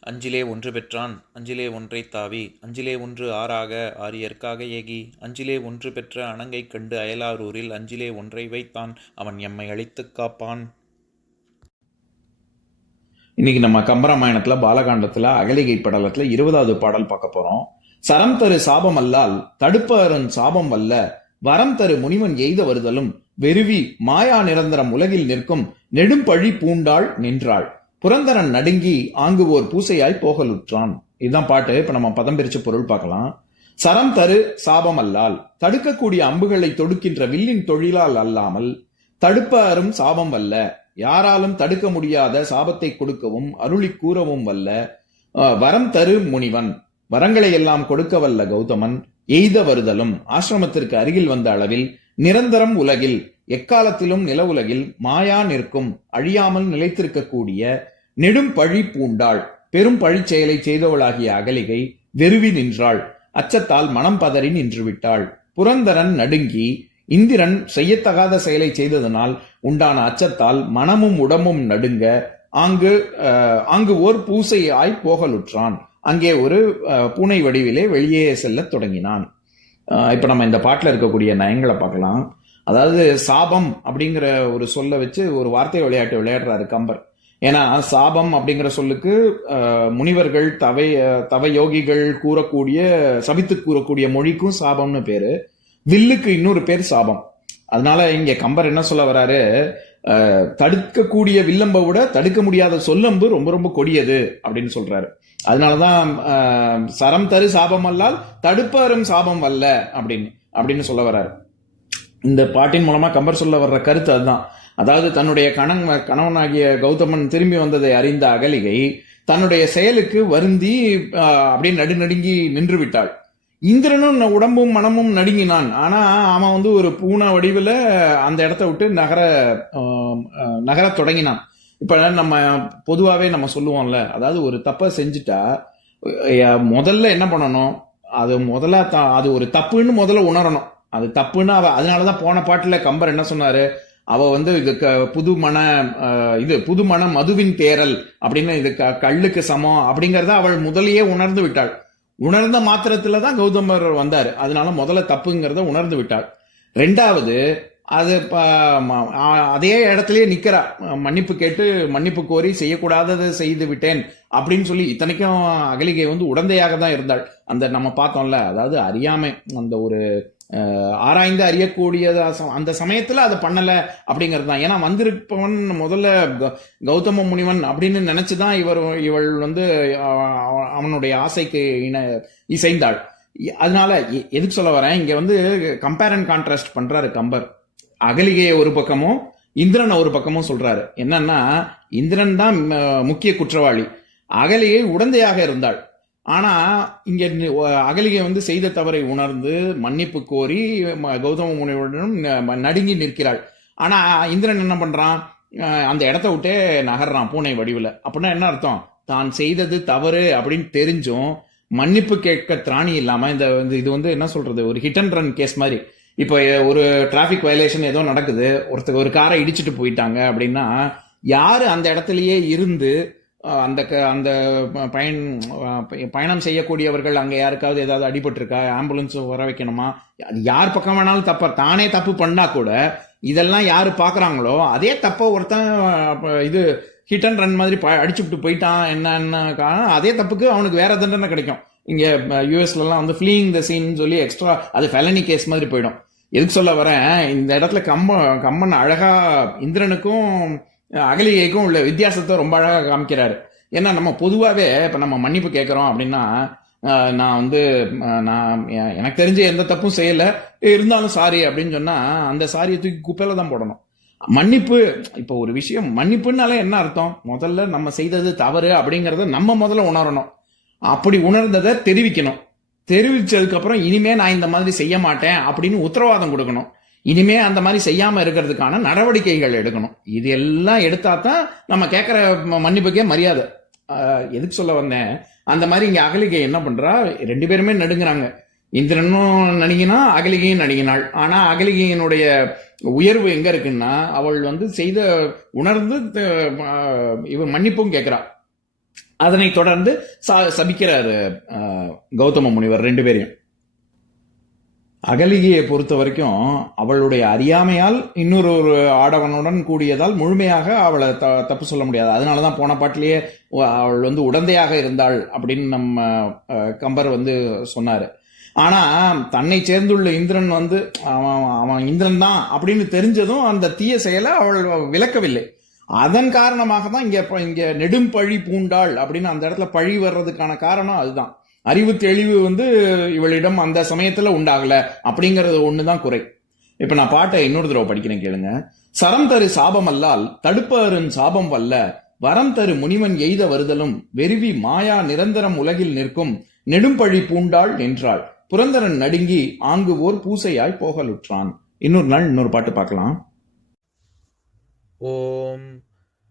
அஞ்சிலே ஒன்று பெற்றான் அஞ்சிலே ஒன்றை தாவி அஞ்சிலே ஒன்று ஆறாக ஆரியற்காக ஏகி அஞ்சிலே ஒன்று பெற்ற அணங்கை கண்டு அயலாரூரில் அஞ்சிலே ஒன்றை வைத்தான் அவன் எம்மை அழித்துக் காப்பான். இன்னைக்கு நம்ம கம்பராமாயணத்துல பாலகாண்டத்துல அகலிகை படலத்துல இருபதாவது பாடல் பார்க்க போறோம். சரம் தரு சாபம் அல்லால் தடுப்பரன் சாபம் வல்ல வரம் தரு முனிவன் எய்த வருதலும் வெறுவி மாயா நிரந்தரம் உலகில் நிற்கும் நெடும்பழி பூண்டாள் நின்றாள். புரந்தரன் நடுங்கி ஆங்குவோர் பூசையாய் போகலுற்றான். இதுதான் பாட்டு. இப்ப நம்ம பதம் பிரிச்சு பொருள் பார்க்கலாம். சரம் தரு சாபம் அல்லால். தடுக்கக்கூடிய அம்புகளை தொடுக்கின்ற வில்லின் தொழிலால் அல்லாமல் தடுப்பாரும் சாபம் வல்ல. யாராலும் தடுக்க முடியாத சாபத்தை கொடுக்கவும் அருளி கூறவும் வல்ல. வரம் தரு முனிவன். வரங்களை எல்லாம் கொடுக்க வல்ல கௌதமன். எய்த வருதலும். ஆசிரமத்திற்கு அருகில் வந்த அளவில் நிரந்தரம் உலகில் எக்காலத்திலும் நிலவுலகில் மாயா நிற்கும் அழியாமல் நிலைத்திருக்கக்கூடிய நெடும் பழி பூண்டாள். பெரும் பழிச் செயலை செய்தவளாகிய அகலிகை வெறுவி நின்றாள். அச்சத்தால் மனம் பதறி நின்று விட்டாள் புரந்தரன் நடுங்கி இந்திரன் செய்யத்தகாத செயலை செய்ததனால் உண்டான அச்சத்தால் மனமும் உடம்பும் நடுங்க ஆங்கு அங்கு ஓர் பூசையாய் போகலுற்றான். அங்கே ஒரு பூனை வடிவிலே வெளியே செல்லத் தொடங்கினான். இப்போ இப்ப நம்ம இந்த பாட்டில் இருக்கக்கூடிய நயங்களை பார்க்கலாம். அதாவது சாபம் அப்படிங்கிற ஒரு சொல்ல வச்சு ஒரு வார்த்தை விளையாட்டு விளையாடுறாரு கம்பர். ஏன்னா சாபம் அப்படிங்கிற சொல்லுக்கு முனிவர்கள் தவை தவ யோகிகள் கூறக்கூடிய சபித்து கூறக்கூடிய மொழிக்கும் சாபம்னு பேரு. வில்லுக்கு இன்னொரு பேர் சாபம். அதனால இங்க கம்பர் என்ன சொல்ல வராரு? தடுக்கக்கூடிய வில்லம்பை விட தடுக்க முடியாத சொல்லம்பு ரொம்ப ரொம்ப கொடியது அப்படின்னு சொல்றாரு. அதனாலதான் சரம் தரு சாபம் அல்லால் தடுப்பாரும் சாபம் வல்ல அப்படின்னு அப்படின்னு சொல்ல வராரு. இந்த பாட்டின் மூலமாக கம்பர் சொல்ல வர்ற கருத்து அதுதான். அதாவது தன்னுடைய கணவன் கணவனாகிய கௌதமன் திரும்பி வந்ததை அறிந்த அகலிகை தன்னுடைய செயலுக்கு வருந்தி அப்படியே நடுநடுங்கி நின்று விட்டாள் இந்திரனும் உடம்பும் மனமும் நடுங்கினான். ஆனால் அவன் வந்து ஒரு பூனை வடிவில் அந்த இடத்த விட்டு நகர நகர தொடங்கினான். இப்போ நம்ம பொதுவாகவே நம்ம சொல்லுவோம்ல அதாவது ஒரு தப்பை செஞ்சுட்டா முதல்ல என்ன பண்ணணும்? அது முதல்ல த- அது ஒரு தப்புன்னு முதல்ல உணரணும். அது தப்புன்னு அவ அதனாலதான் போன பாட்டுல கம்பர் என்ன சொன்னாரு? அவ வந்து இது க- புது மன இது புது மன மதுவின் தேரல் அப்படின்னு இது க- கல்லுக்கு சமம் அப்படிங்கறத அவள் முதலையே உணர்ந்து விட்டாள். உணர்ந்த மாத்திரத்துல தான் கௌதமர் வந்தார். அதனால முதல்ல தப்புங்கிறத உணர்ந்து விட்டாள். ரெண்டாவது அது அதே இடத்துலயே நிக்கிறா. மன்னிப்பு கேட்டு மன்னிப்பு கோரி செய்யக்கூடாததை செய்து விட்டேன் அப்படின்னு சொல்லி இத்தனைக்கும் அகலிகை வந்து உடந்தையாக தான் இருந்தாள். அந்த நம்ம பார்த்தோம்ல அதாவது அறியாமை அந்த ஒரு ஆராய்ந்து அறியக்கூடிய அந்த சமயத்தில் அதை பண்ணலை அப்படிங்கிறது தான். ஏன்னா வந்திருப்பவன் முதல்ல க- கௌதம முனிவன் அப்படின்னு நினச்சி தான் இவர் இவள் வந்து அவனுடைய ஆசைக்கு இண இசைந்தாள். அதனால எ- எதுக்கு சொல்ல வரேன்? இங்கே வந்து கம்பேர் அண்ட் கான்ட்ராஸ்ட் பண்ணுறாரு கம்பர். அகலிகையை ஒரு பக்கமும் இந்திரனை ஒரு பக்கமும் சொல்றாரு. என்னன்னா இந்திரன் தான் முக்கிய குற்றவாளி. அகலியை உடந்தையாக இருந்தாள். ஆனா இங்க அகலிகை வந்து செய்த தவறை உணர்ந்து மன்னிப்பு கோரி ம- கௌதம முனிவருடன் ந- நடுங்கி நிற்கிறாள். ஆனா இந்திரன் என்ன பண்றான்? அந்த இடத்த விட்டே நகர்றான் பூனை வடிவில். அப்படின்னா என்ன அர்த்தம்? தான் செய்தது தவறு அப்படின்னு தெரிஞ்சும் மன்னிப்பு கேட்க திராணி இல்லாம இந்த இது வந்து என்ன சொல்றது? ஒரு ஹிட் அண்ட் ரன் கேஸ் மாதிரி. இப்போ ஒரு டிராஃபிக் வயலேஷன் ஏதோ நடக்குது. ஒருத்தர் ஒரு காரை இடிச்சிட்டு போயிட்டாங்க அப்படின்னா யாரு அந்த இடத்துலயே இருந்து அந்த க- அந்த ப- பயன் ப- பயணம் செய்யக்கூடியவர்கள் அங்கே யாருக்காவது ஏதாவது அடிபட்டிருக்கா? ஆம்புலன்ஸ் வர வைக்கணுமா? அது யார் பக்கம் வேணாலும் தப்ப தானே தப்பு பண்ணால் கூட இதெல்லாம் யார் பார்க்குறாங்களோ அதே தப்பை ஒருத்தன் இது ஹிட் அண்ட் ரன் மாதிரி ப- அடிச்சுட்டு போயிட்டான் என்னன்னு அதே தப்புக்கு அவனுக்கு வேற தண்டனை கிடைக்கும். இங்கே யூஎஸ்லலாம் வந்து ஃப்ளீயிங் த சீன் சொல்லி எக்ஸ்ட்ரா அது ஃபெலனி கேஸ் மாதிரி போயிடும். எதுக்கு சொல்ல வரேன்? இந்த இடத்துல கம்ப கம்மன் அழகா இந்திரனுக்கும் அகலிகைக்கும் உள்ள வித்தியாசத்தை ரொம்ப அழகாக காமிக்கிறாரு. ஏன்னா நம்ம பொதுவாகவே இப்போ நம்ம மன்னிப்பு கேட்குறோம் அப்படின்னா நான் வந்து நான் எனக்கு தெரிஞ்ச எந்த தப்பும் செய்யலை. இருந்தாலும் சாரி அப்படின்னு சொன்னால் அந்த சாரியை தூக்கி குப்பையில் தான் போடணும். மன்னிப்பு இப்போ ஒரு விஷயம் மன்னிப்புனாலே என்ன அர்த்தம்? முதல்ல நம்ம செய்தது தவறு அப்படிங்கிறத நம்ம முதல்ல உணரணும். அப்படி உணர்ந்ததை தெரிவிக்கணும். தெரிவிச்சதுக்கப்புறம் இனிமே நான் இந்த மாதிரி செய்ய மாட்டேன் அப்படின்னு உத்தரவாதம் கொடுக்கணும். இனிமே அந்த மாதிரி செய்யாம இருக்கிறதுக்கான நடவடிக்கைகள் எடுக்கணும். இது எல்லாம் எடுத்தா தான் நம்ம கேட்குற ம- மன்னிப்புக்கே மரியாதை. எதுக்கு சொல்ல வந்தேன்? அந்த மாதிரி இங்க அகலிகை என்ன பண்றா? ரெண்டு பேருமே நடுங்குறாங்க. இந்திரனும் நடிங்கினா அகலிகையும் நடுங்கினாள். ஆனா அகலிகையினுடைய உயர்வு எங்க இருக்குன்னா அவள் வந்து செய்த உணர்ந்து த- இவன் மன்னிப்பும் கேட்கிறா அதனை தொடர்ந்து ச- சபிக்கிறாரு கௌதம முனிவர் ரெண்டு பேரையும். அகலிகையை பொறுத்த வரைக்கும் அவளுடைய அறியாமையால் இன்னொரு ஒரு ஆடவனுடன் கூடியதால் முழுமையாக அவளை த தப்பு சொல்ல முடியாது. அதனால தான் போன பாட்டிலேயே அவள் வந்து உடந்தையாக இருந்தாள் அப்படின்னு நம்ம கம்பர் வந்து சொன்னார். ஆனால் தன்னை சேர்ந்துள்ள இந்திரன் வந்து அவன் அவன் இந்திரன் தான் அப்படின்னு தெரிஞ்சதும் அந்த தீய செயலை அவள் விளக்கவில்லை. அதன் காரணமாக தான் இங்கே இங்கே நெடும் பழி பூண்டாள் அப்படின்னு அந்த இடத்துல பழி வர்றதுக்கான காரணம் அதுதான். அறிவு தெளிவு வந்து இவளிடம் அந்த சமயத்துல உண்டாகல அப்படிங்கறது ஒண்ணுதான் குறை. இப்ப நான் பாட்டை இன்னொரு தடவை படிக்கிறேன் கேளுங்க. சரம் தரு சாபம் அல்லால் தடுப்பருன் சாபம் வல்ல வரம் தரு முனிவன் எய்த வருதலும் வெறுவி மாயா நிரந்தரம் உலகில் நிற்கும் நெடும்பழி பூண்டாள் நின்றாள். புரந்தரன் நடுங்கி ஆங்கு ஓர் பூசையாய் போகலுற்றான். இன்னொரு நாள் இன்னொரு பாட்டு பார்க்கலாம். ஓம்